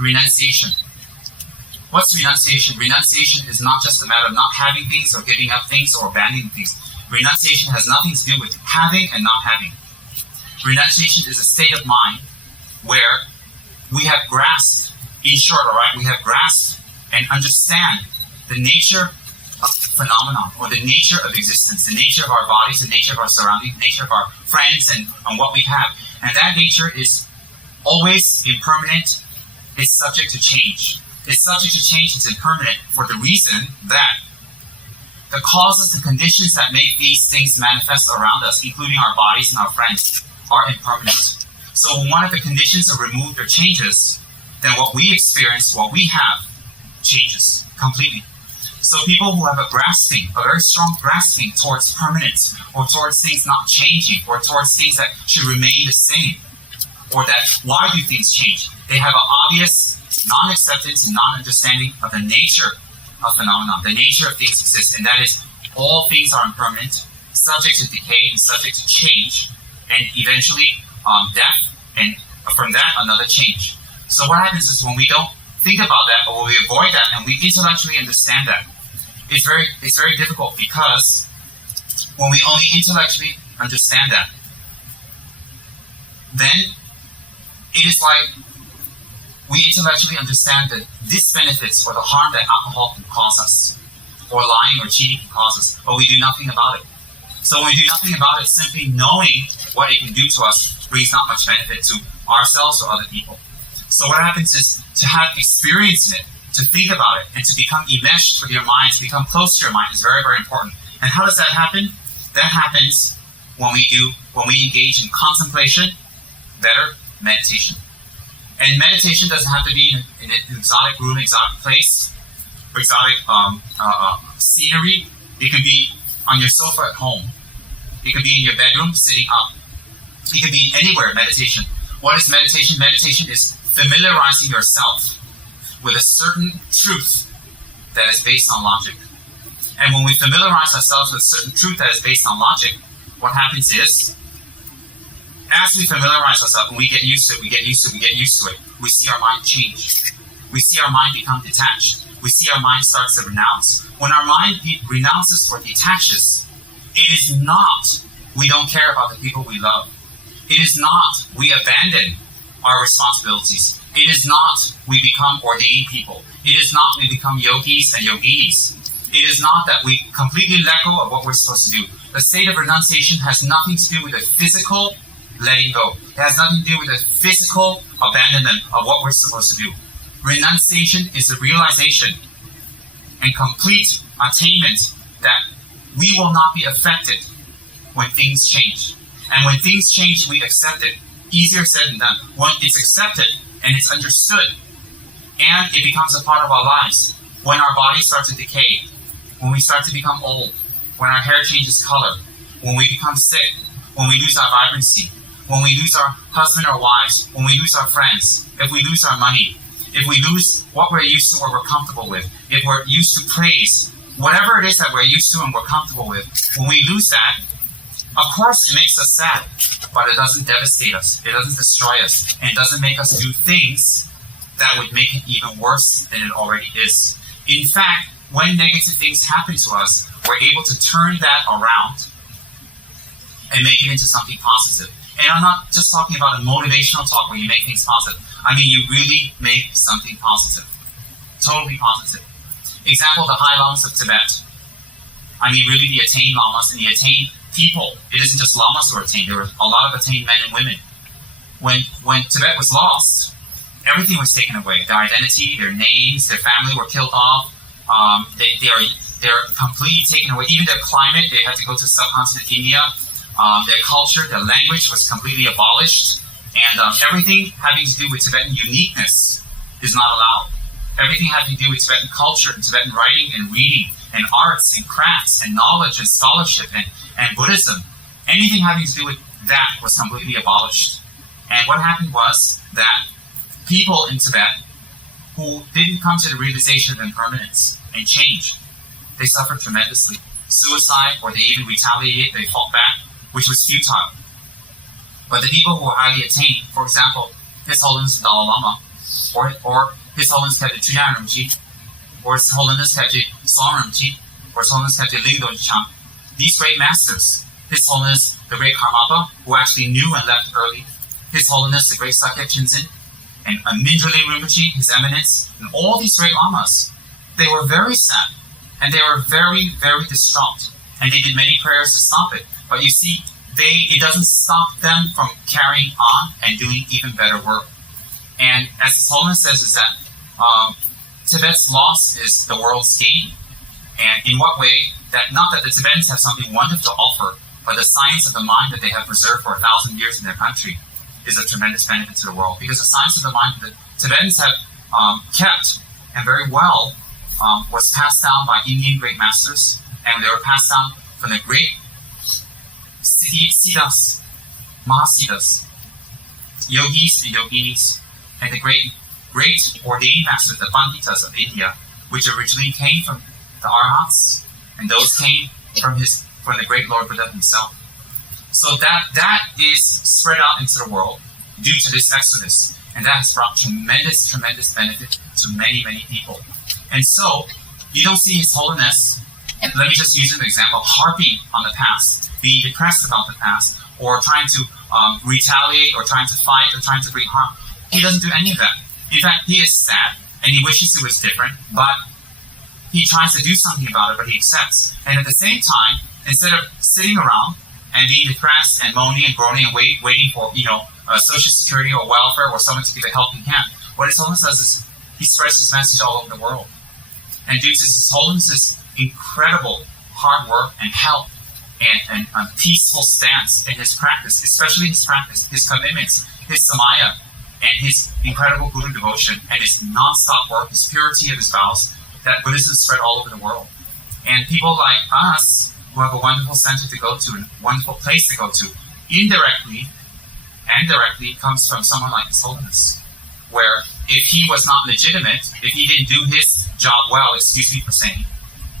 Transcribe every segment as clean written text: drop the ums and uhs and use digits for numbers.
Renunciation. What's renunciation? Renunciation is not just a matter of not having things or giving up things or abandoning things. Renunciation has nothing to do with having and not having. Renunciation is a state of mind where we have grasped, in short, all right, we have grasped and understand the nature of phenomenon, or the nature of existence, the nature of our bodies, the nature of our surroundings, the nature of our friends and what we have. And that nature is always impermanent, it's subject to change. It's subject to change, it's impermanent for the reason that the causes and conditions that make these things manifest around us, including our bodies and our friends, are impermanent. So when one of the conditions are removed or changes, then what we experience, what we have, changes completely. So people who have a very strong grasping towards permanence, or towards things not changing, or towards things that should remain the same, or that why do things change? They have an obvious non-acceptance and non-understanding of the nature of phenomenon, the nature of things exist, and that is all things are impermanent, subject to decay and subject to change, and eventually death, and from that another change. So what happens is when we don't think about that, or when we avoid that, and we intellectually understand that, it's very difficult, because when we only intellectually understand that, then it is like we intellectually understand that disbenefits or the harm that alcohol can cause us, or lying or cheating can cause us, but we do nothing about it. So when we do nothing about it, simply knowing what it can do to us brings not much benefit to ourselves or other people. So what happens is to have experience in it, to think about it, and to become enmeshed with your mind, to become close to your mind is very, very important. And how does that happen? That happens when we engage in contemplation, better meditation. And meditation doesn't have to be in an exotic room, exotic place, or exotic scenery. It could be on your sofa at home. It could be in your bedroom, sitting up. It could be anywhere, meditation. What is meditation? Meditation is familiarizing yourself with a certain truth that is based on logic. And when we familiarize ourselves with a certain truth that is based on logic, what happens is, as we familiarize ourselves, when we get used to it, we see our mind change. We see our mind become detached. We see our mind starts to renounce. When our mind renounces or detaches, it is not we don't care about the people we love. It is not we abandon our responsibilities. It is not we become ordained people. It is not we become yogis and yoginis. It is not that we completely let go of what we're supposed to do. The state of renunciation has nothing to do with the physical letting go. It has nothing to do with the physical abandonment of what we're supposed to do. Renunciation is the realization and complete attainment that we will not be affected when things change. And when things change, we accept it. Easier said than done. When it's accepted and it's understood, and it becomes a part of our lives, when our bodies start to decay, when we start to become old, when our hair changes color, when we become sick, when we lose our vibrancy, when we lose our husband or wives, when we lose our friends, if we lose our money, if we lose what we're used to or we're comfortable with, if we're used to praise, whatever it is that we're used to and we're comfortable with, when we lose that, of course it makes us sad, but it doesn't devastate us, it doesn't destroy us, and it doesn't make us do things that would make it even worse than it already is. In fact, when negative things happen to us, we're able to turn that around and make it into something positive. And I'm not just talking about a motivational talk where you make things positive. I mean, you really make something positive. Totally positive. Example, the High Lamas of Tibet. I mean, really the attained Lamas and the attained people. It isn't just Lamas who are attained. There were a lot of attained men and women. When Tibet was lost, everything was taken away. Their identity, their names, their family were killed off. They're completely taken away. Even their climate, they had to go to subcontinent India. Their culture, their language was completely abolished. And everything having to do with Tibetan uniqueness is not allowed. Everything having to do with Tibetan culture and Tibetan writing and reading and arts and crafts and knowledge and scholarship and Buddhism, anything having to do with that was completely abolished. And what happened was that people in Tibet who didn't come to the realization of impermanence and change, they suffered tremendously. Suicide, or they even retaliated, they fought back, which was futile. But the people who were highly attained, for example, His Holiness the Dalai Lama, or His Holiness Kajik Chujan Rinpoche, or His Holiness Kajik Song Rinpoche, or His Holiness Kajik Lingdo Chang. These great masters, His Holiness the Great Karmapa, who actually knew and left early, His Holiness the Great Sakya Chinzin, and Mindrele Rinpoche, His Eminence, and all these great lamas, they were very sad, and they were very, very distraught, and they did many prayers to stop it. But you see, it doesn't stop them from carrying on and doing even better work. And as His Holiness says, is that Tibet's loss is the world's gain. And in what way? That not that the Tibetans have something wonderful to offer, but the science of the mind that they have preserved for 1,000 years in their country is a tremendous benefit to the world. Because the science of the mind that the Tibetans have kept and very well was passed down by Indian great masters, and they were passed down from the great Siddhas, Mahasiddhas, yogis and yoginis, and the great ordained masters, the Panditas of India, which originally came from the Arhats, and those came from the great Lord Buddha himself. So that is spread out into the world due to this exodus, and that has brought tremendous, tremendous benefit to many, many people. And so you don't see His Holiness, let me just use an example, harping on the past, being depressed about the past, or trying to retaliate, or trying to fight, or trying to bring harm. He doesn't do any of that. In fact, he is sad, and he wishes it was different, but he tries to do something about it, but he accepts. And at the same time, instead of sitting around and being depressed and moaning and groaning and waiting for social security or welfare or someone to give a helping hand, what His Holiness does is he spreads his message all over the world. And due to His Holiness's incredible hard work and help and peaceful stance in his practice, especially his practice, his commitments, his samaya, and his incredible Guru devotion, and his non-stop work, his purity of his vows, that Buddhism spread all over the world. And people like us, who have a wonderful center to go to, and a wonderful place to go to, indirectly and directly comes from someone like His Holiness, where if he was not legitimate, if he didn't do his job well, excuse me for saying,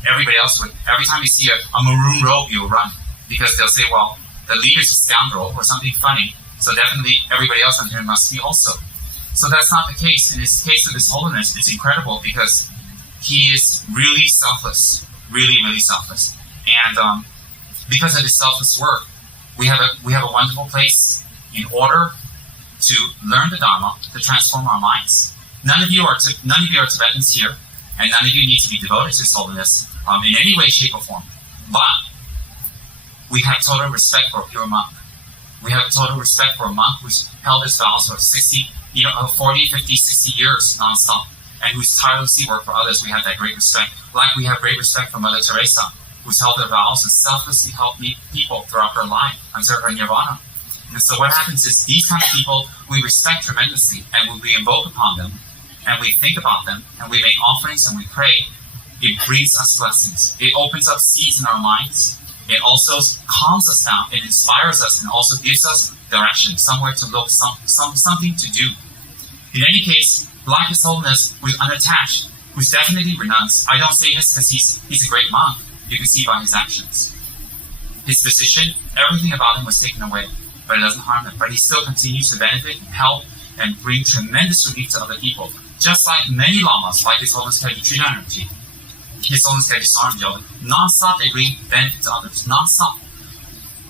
everybody else would. Every time you see a maroon robe, you'll run, because they'll say, well, the leader's a scoundrel or something funny, so definitely everybody else on here must be also. So that's not the case. In this case of His Holiness, it's incredible because he is really selfless, really, really selfless. And because of his selfless work, we have a wonderful place in order to learn the Dharma, to transform our minds. None of you are Tibetans here, and none of you need to be devoted to His Holiness in any way, shape, or form. But we have total respect for a pure monk. We have total respect for a monk who's held his vows for 40, 50, 60 years non-stop, and who's tirelessly worked for others. We have that great respect. Like we have great respect for Mother Teresa, who's held her vows and selflessly helped people throughout her life until her nirvana. And so what happens is these kind of people we respect tremendously, and when we invoke upon them, and we think about them, and we make offerings and we pray, it brings us blessings. It opens up seeds in our minds. It also calms us down. It inspires us and also gives us direction, somewhere to look, something to do. In any case, like His Holiness, who's unattached, who's definitely renounced. I don't say this because he's a great monk. You can see by his actions. His position, everything about him was taken away, but it doesn't harm him. But he still continues to benefit and help and bring tremendous relief to other people. Just like many lamas, like His Holiness Kajik Chujan Rinpoche, His Holiness Kajik Song Rinpoche, non-stop they bring benefit to others, non-stop,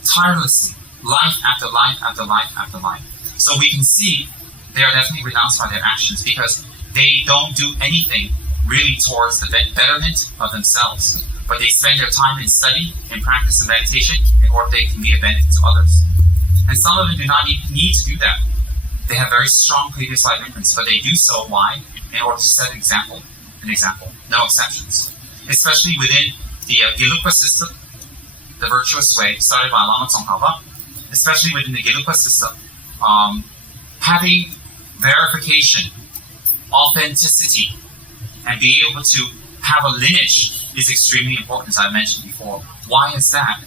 tirelessly, life after life after life after life. So we can see they are definitely renounced by their actions because they don't do anything really towards the betterment of themselves, but they spend their time in study, in practice, and meditation in order they can be a benefit to others. And some of them do not even need to do that. They have very strong previous life imprints, but they do so, why? In order to set an example, no exceptions. Especially within the Gelugpa system, the virtuous way started by Lama Tsongkhapa, especially within the Gelugpa system, having verification, authenticity, and being able to have a lineage is extremely important, as I mentioned before. Why is that?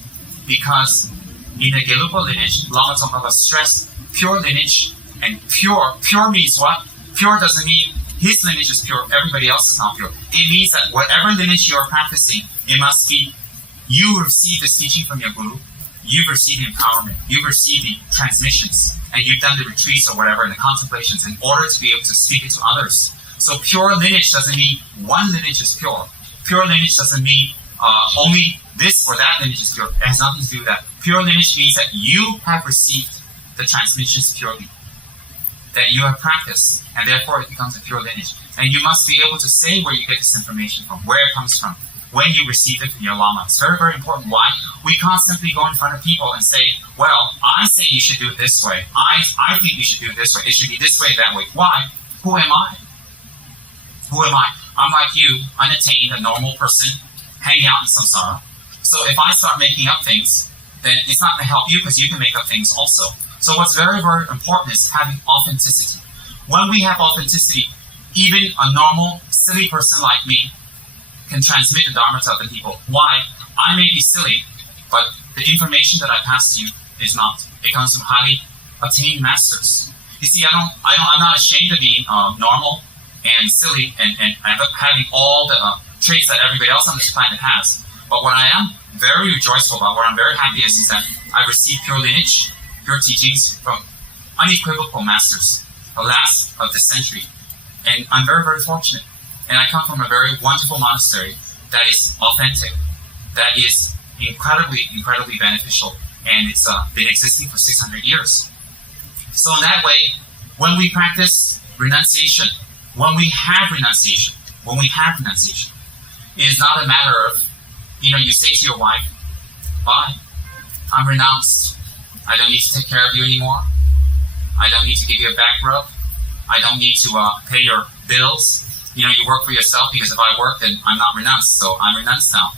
Because in the Gelugpa lineage, Lama Tsongkhapa stressed pure lineage, and pure means what? Pure doesn't mean his lineage is pure, everybody else is not pure. It means that whatever lineage you are practicing, it must be you receive this teaching from your Guru, you've received the empowerment, you've received the transmissions, and you've done the retreats or whatever and the contemplations in order to be able to speak it to others. So pure lineage doesn't mean one lineage is pure. Pure lineage doesn't mean only this or that lineage is pure. It has nothing to do with that. Pure lineage means that you have received the transmissions purely, that you have practiced, and therefore it becomes a pure lineage. And you must be able to say where you get this information from, where it comes from, when you receive it from your Lama. It's very, very important. Why? We constantly go in front of people and say, well, I say you should do it this way. I think you should do it this way. It should be this way, that way. Why? Who am I? Who am I? I'm like you, unattained, a normal person, hanging out in samsara. So if I start making up things, then it's not going to help you because you can make up things also. So what's very, very important is having authenticity. When we have authenticity, even a normal, silly person like me can transmit the Dharma to other people. Why? I may be silly, but the information that I pass to you is not. It comes from highly attained masters. You see, I'm not ashamed of being normal and silly and having all the traits that everybody else on this planet has. But what I am very rejoiceful about, what I'm very happy is that I received pure lineage, pure teachings from unequivocal masters, the last of this century. And I'm very, very fortunate. And I come from a very wonderful monastery that is authentic, that is incredibly, incredibly beneficial, and it's been existing for 600 years. So in that way, when we practice renunciation, when we have renunciation, it is not a matter of, you say to your wife, bye, I'm renounced. I don't need to take care of you anymore. I don't need to give you a back rub. I don't need to pay your bills. You work for yourself because if I work, then I'm not renounced, so I'm renounced now.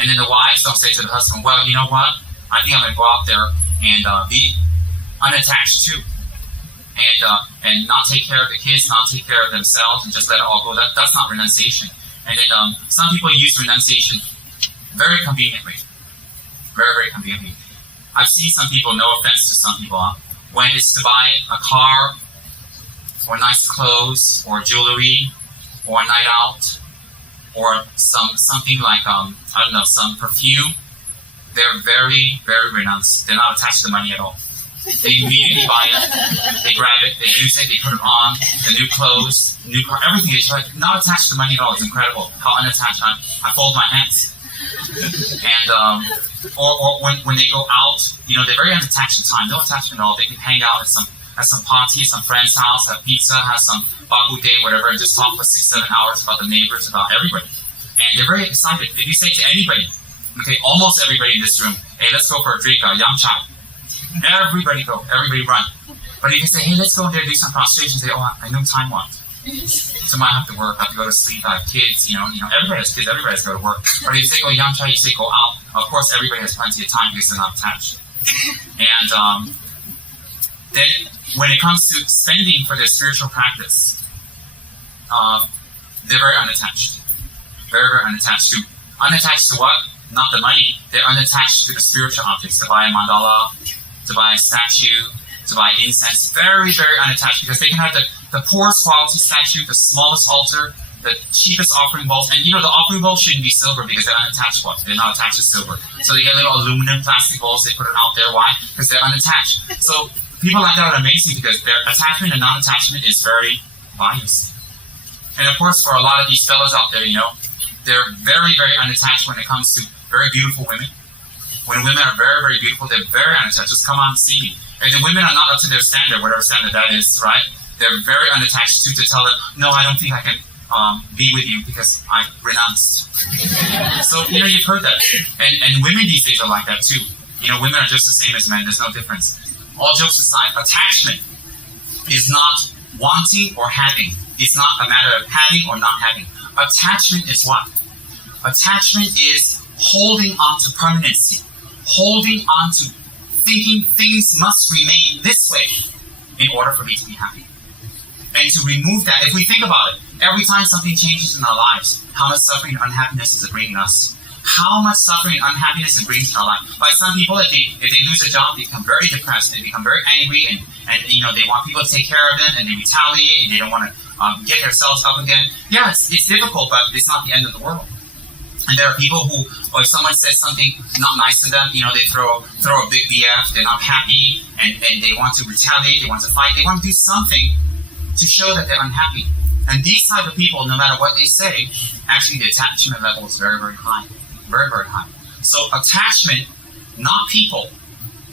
And then the wives don't say to the husband, well, you know what? I think I'm going to go out there and be unattached too. And not take care of the kids, not take care of themselves, and just let it all go. That's not renunciation. And then some people use renunciation very conveniently. Very, very conveniently. I've seen some people, no offense to some people, when it's to buy a car, or nice clothes, or jewelry, or a night out, or something like, some perfume, they're very, very renounced. They're not attached to money at all. They immediately buy it, they grab it, they use it, they put it on, the new clothes, new car, everything. They try, not attached to money at all. It's incredible how unattached I fold my hands. And or when they go out, they're very unattached to time, no attachment at all. They can hang out at some party, some friend's house, have pizza, have some baku day, whatever, and just talk for 6-7 hours about the neighbors, about everybody. And they're very excited. If you say to anybody, okay, almost everybody in this room, hey, let's go for a drink, yam chai. Everybody go, everybody run. But if you say, hey, let's go there, do some prostration, say, oh, I know time wants. Tomorrow I have to work, I have to go to sleep, I have kids, everybody has kids, everybody has to go to work. But if you say go yam chai, you say go out, of course everybody has plenty of time because they're not attached. And then when it comes to spending for their spiritual practice, they're very unattached. Very, very unattached to. Unattached to what? Not the money. They're unattached to the spiritual objects. To buy a mandala, to buy a statue, to buy incense. Very, very unattached because they can have the poorest quality statue, the smallest altar, the cheapest offering bowls. And the offering bowls shouldn't be silver because they're unattached. They're not attached to silver. So they get little aluminum plastic bowls. They put it out there. Why? Because they're unattached. So people like that are amazing because their attachment and non-attachment is very biased. And of course, for a lot of these fellows out there, they're very, very unattached when it comes to very beautiful women. When women are very, very beautiful, they're very unattached. Just come on and see me. If the women are not up to their standard, whatever standard that is, right? They're very unattached to tell them, no, I don't think I can be with you because I'm renounced. So, you've heard that. And women these days are like that too. Women are just the same as men. There's no difference. All jokes aside, attachment is not wanting or having. It's not a matter of having or not having. Attachment is what? Attachment is holding on to permanency. Holding on to thinking things must remain this way in order for me to be happy. And to remove that, if we think about it, every time something changes in our lives, how much suffering and unhappiness is it bringing us? How much suffering and unhappiness it brings to our life? Like some people, if they lose a job, they become very depressed, they become very angry, and they want people to take care of them, and they retaliate, and they don't want to get themselves up again. Yeah, it's difficult, but it's not the end of the world. And there are people who, or if someone says something not nice to them, they throw a big BF, they're not happy, and they want to retaliate, they want to fight, they want to do something to show that they're unhappy. And these type of people, no matter what they say, actually the attachment level is very, very high. Very, very high. So attachment, not people.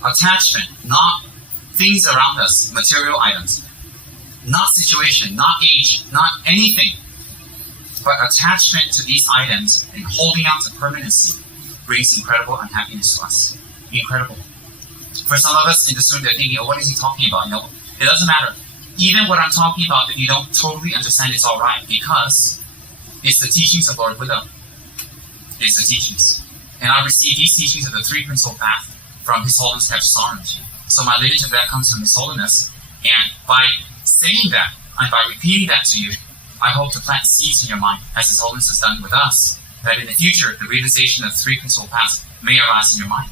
Attachment, not things around us, material items. Not situation, not age, not anything. But attachment to these items and holding on to permanency brings incredible unhappiness to us. Incredible. For some of us in this room, they're thinking, what is he talking about? It doesn't matter. Even what I'm talking about, if you don't totally understand, it's all right, because it's the teachings of Lord Buddha. It's the teachings. And I received these teachings of the Three Principal Path from His Holiness Kachasarnaji. So my lineage of that comes from His Holiness. And by saying that, and by repeating that to you, I hope to plant seeds in your mind, as His Holiness has done with us, that in the future, the realization of the Three Principal Paths may arise in your mind.